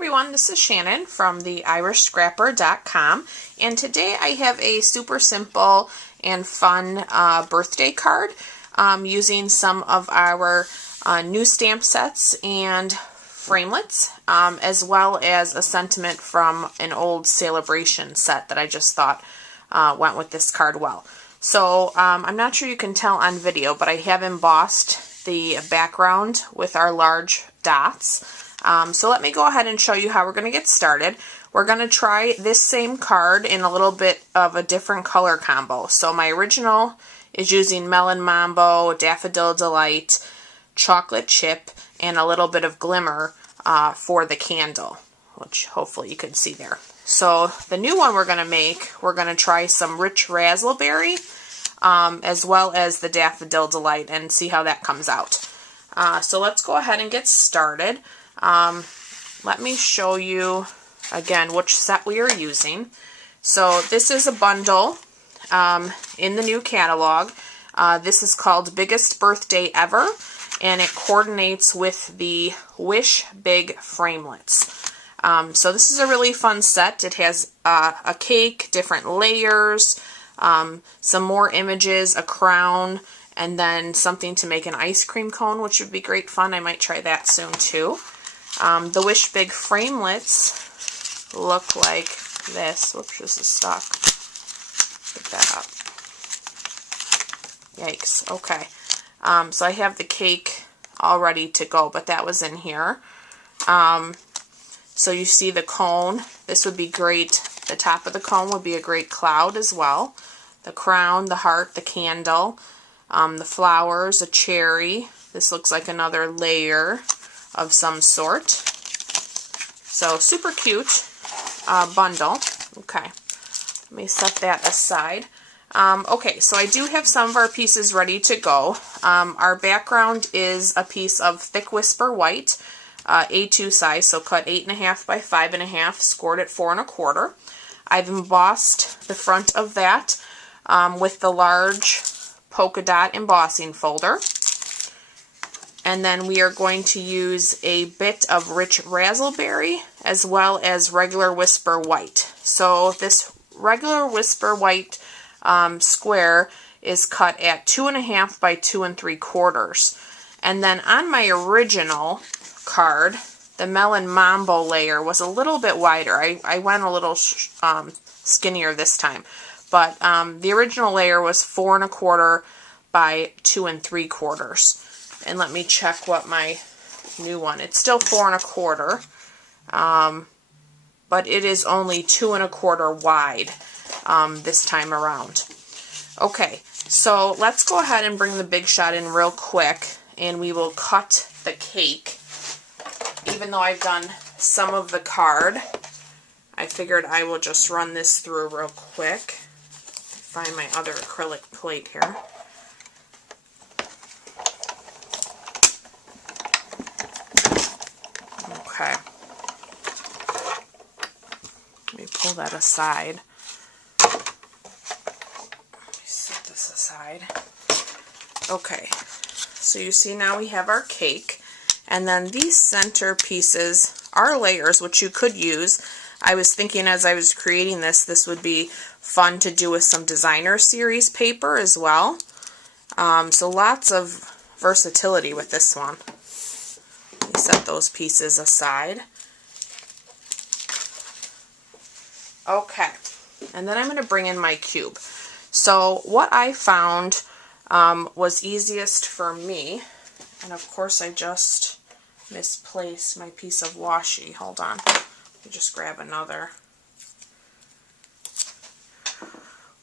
everyone, this is Shannon from the IrishScrapper.com, and today I have a super simple and fun birthday card using some of our new stamp sets and framelits, as well as a sentiment from an old Celebration set that I just thought went with this card well. So I'm not sure you can tell on video, but I have embossed the background with our large dots. So let me go ahead and show you how we're going to get started. We're going to try this same card in a little bit of a different color combo. So my original is using Melon Mambo, Daffodil Delight, Chocolate Chip, and a little bit of glimmer for the candle, which hopefully you can see there. So the new one we're going to make, we're going to try some Rich Razzleberry as well as the Daffodil Delight and see how that comes out. So let's go ahead and get started. Let me show you again which set we are using. So this is a bundle in the new catalog. This is called Biggest Birthday Ever, and it coordinates with the Wish Big Framelits. So this is a really fun set. It has a cake, different layers, some more images, a crown, and then something to make an ice cream cone, which would be great fun. I might try that soon too. The Wish Big Framelits look like this. Whoops, this is stuck. Pick that up. Yikes. Okay. So I have the cake all ready to go, but that was in here. So you see the cone. This would be great. The top of the cone would be a great cloud as well. The crown, the heart, the candle, the flowers, a cherry. This looks like another layer of some sort. So super cute bundle. Okay, let me set that aside. Okay, so I do have some of our pieces ready to go. Our background is a piece of Thick Whisper White, A2 size, so cut 8.5 by 5.5, scored at 4 1/4. I've embossed the front of that with the large polka dot embossing folder. And then we are going to use a bit of Rich Razzleberry as well as regular Whisper White. So this regular Whisper White square is cut at 2.5 by 2 3/4. And then on my original card, the Melon Mambo layer was a little bit wider. I went a little skinnier this time. But the original layer was 4 1/4 by 2 3/4. And let me check what my new one, it's still 4 1/4, but it is only 2 1/4 wide this time around. Okay, so let's go ahead and bring the Big Shot in real quick, and we will cut the cake. Even though I've done some of the card, I figured I will just run this through real quick. Find my other acrylic plate here. Okay. Let me pull that aside. Let me set this aside. Okay. So you see now we have our cake. And then these center pieces are layers, which you could use. I was thinking as I was creating this, this would be fun to do with some designer series paper as well. So lots of versatility with this one. Let me set those pieces aside. Okay, and then I'm going to bring in my cube. So what I found was easiest for me, and of course I just misplaced my piece of washi. Hold on, let me just grab another.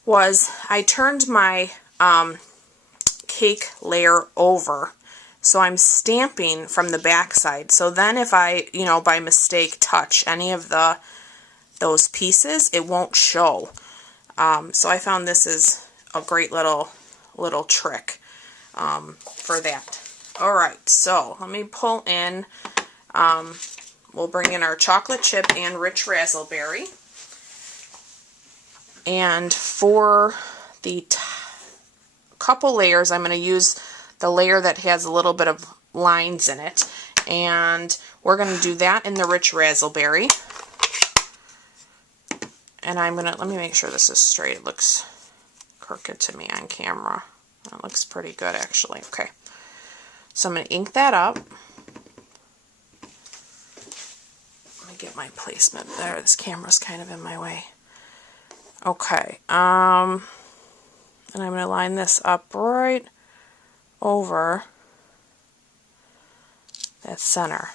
Was I turned my cake layer over, so I'm stamping from the back side. So then if I, by mistake touch any of those pieces, it won't show. So I found this is a great little trick for that. All right, so let me pull in. We'll bring in our Chocolate Chip and Rich Razzleberry. And for the couple layers, I'm going to use the layer that has a little bit of lines in it. And we're going to do that in the Rich Razzleberry. And I'm going to, let me make sure this is straight. It looks crooked to me on camera. That looks pretty good actually. Okay. So I'm going to ink that up. Let me get my placement there. This camera's kind of in my way. Okay. And I'm going to line this up right over that center.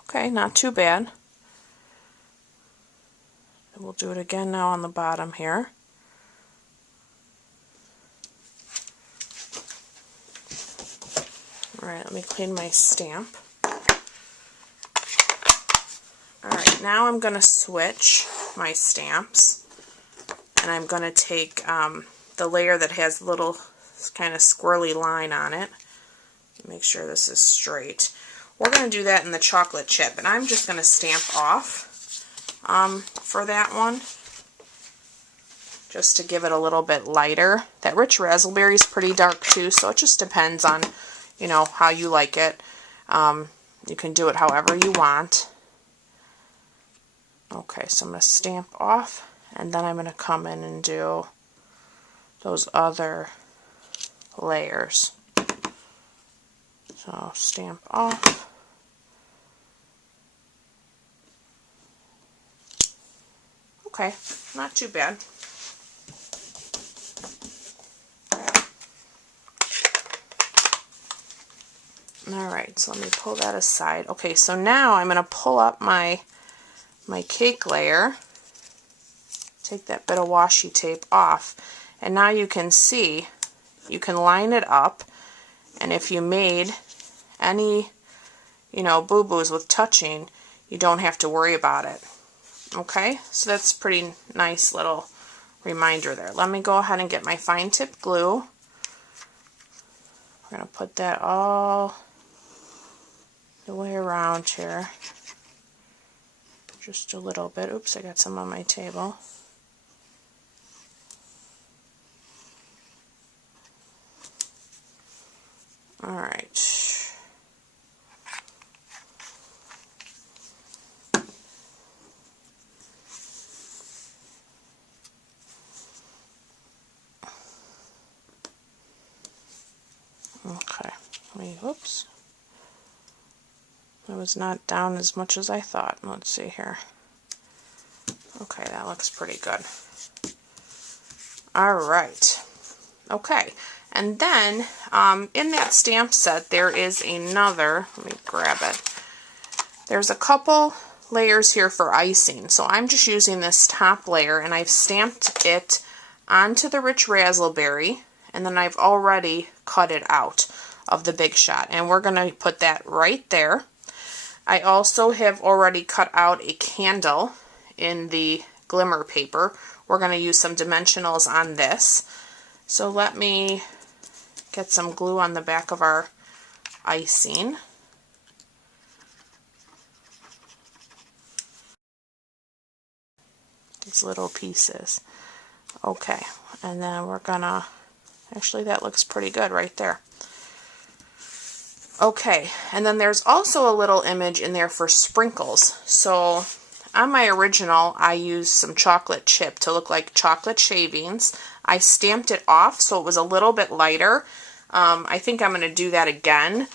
Okay, not too bad. And we'll do it again now on the bottom here. Alright, let me clean my stamp. Alright, now I'm going to switch my stamps, and I'm going to take the layer that has a little kind of squirrely line on it. Make sure this is straight. We're going to do that in the chocolate chip, and I'm just going to stamp off for that one, just to give it a little bit lighter. That Rich Razzleberry is pretty dark too, so it just depends on, you know, how you like it. You can do it however you want. Okay, so I'm going to stamp off, and then I'm going to come in and do those other layers. So stamp off. Okay, not too bad. Alright, so let me pull that aside. Okay, so now I'm going to pull up my cake layer, take that bit of washi tape off, and now you can see, you can line it up, and if you made any, you know, boo-boos with touching, you don't have to worry about it. Okay, so that's a pretty nice little reminder there. Let me go ahead and get my fine tip glue. We're going to put that all the way around here. Just a little bit. Oops, I got some on my table. Alright. Okay. Whoops. It was not down as much as I thought. Let's see here. Okay, that looks pretty good. Alright. Okay. And then, in that stamp set, there is another, let me grab it. There's a couple layers here for icing. So I'm just using this top layer, and I've stamped it onto the Rich Razzleberry, and then I've already cut it out of the Big Shot. And we're going to put that right there. I also have already cut out a candle in the glimmer paper. We're going to use some dimensionals on this. So let me get some glue on the back of our icing. These little pieces. Okay, and then we're gonna, actually that looks pretty good right there. Okay, and then there's also a little image in there for sprinkles. So on my original, I used some chocolate chip to look like chocolate shavings. I stamped it off so it was a little bit lighter. I think I'm going to do that again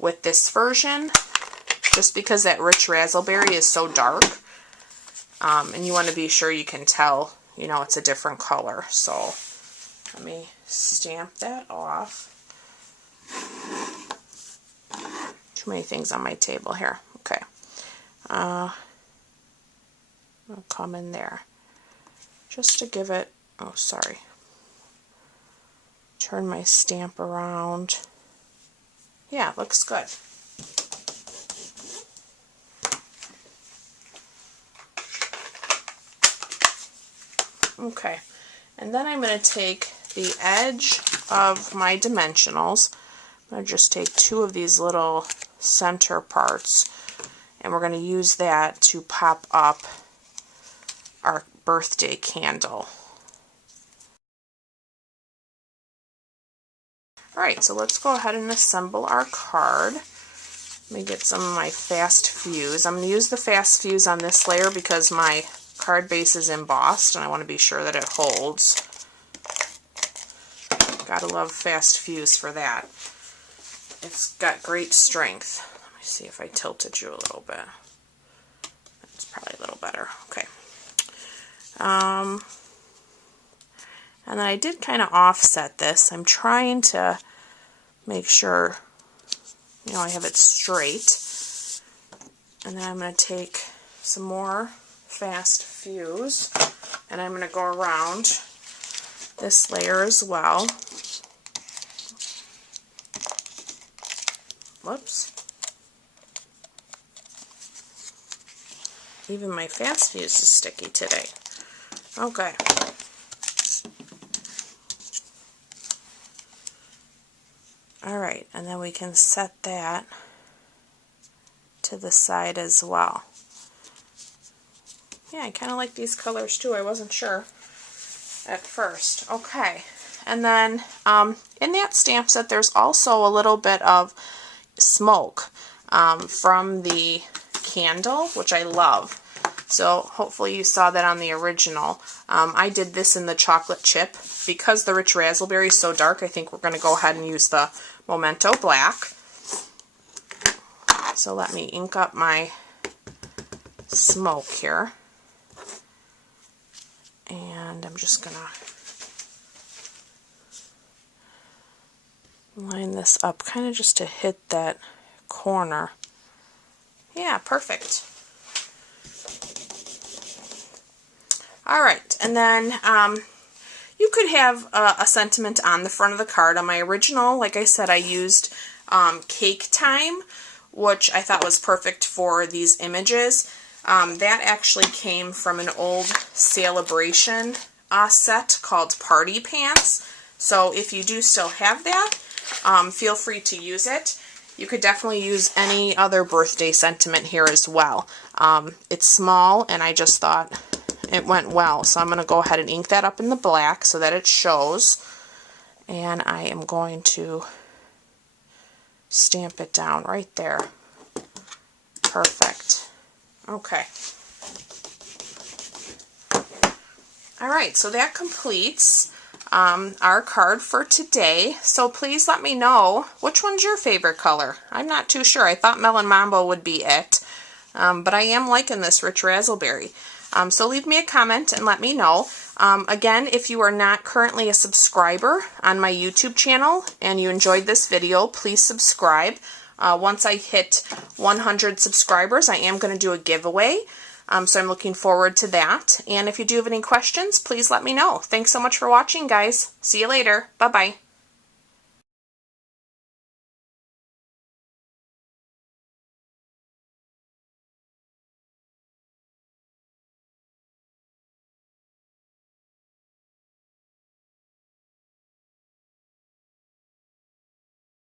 with this version, just because that Rich Razzleberry is so dark. And you want to be sure you can tell, you know, it's a different color. So let me stamp that off. Too many things on my table here. Okay. I'll come in there just to give it, oh sorry, turn my stamp around. Yeah, looks good. Okay, and then I'm going to take the edge of my dimensionals. I'm going to just take two of these little center parts, and we're going to use that to pop up our birthday candle. Alright, so let's go ahead and assemble our card. Let me get some of my Fast Fuse. I'm going to use the Fast Fuse on this layer because my card base is embossed and I want to be sure that it holds. Gotta love Fast Fuse for that. It's got great strength. Let me see if I tilted you a little bit. That's probably a little better. Okay. And then I did kind of offset this. I'm trying to make sure, you know, I have it straight. And then I'm going to take some more Fast Fuse and I'm going to go around this layer as well. Whoops. Even my Fast Fuse is sticky today. Okay. Alright, and then we can set that to the side as well. Yeah, I kind of like these colors too. I wasn't sure at first. Okay, and then in that stamp set there's also a little bit of smoke from the candle, which I love. So hopefully you saw that on the original. I did this in the chocolate chip. Because the Rich Razzleberry is so dark, I think we're going to go ahead and use the Memento Black. So let me ink up my smoke here. And I'm just going to line this up kind of just to hit that corner. Yeah, perfect. Alright, and then you could have a sentiment on the front of the card. On my original, like I said, I used Cake Time, which I thought was perfect for these images. That actually came from an old Celebration set called Party Pants. So if you do still have that, feel free to use it. You could definitely use any other birthday sentiment here as well. It's small, and I just thought it went well. So I'm going to go ahead and ink that up in the black so that it shows. And I am going to stamp it down right there. Perfect. Okay. Alright, so that completes our card for today. So please let me know, which one's your favorite color? I'm not too sure. I thought Melon Mambo would be it. But I am liking this Rich Razzleberry. So leave me a comment and let me know. Again, if you are not currently a subscriber on my YouTube channel and you enjoyed this video, please subscribe. Once I hit 100 subscribers, I am going to do a giveaway. So I'm looking forward to that. And if you do have any questions, please let me know. Thanks so much for watching, guys. See you later. Bye-bye.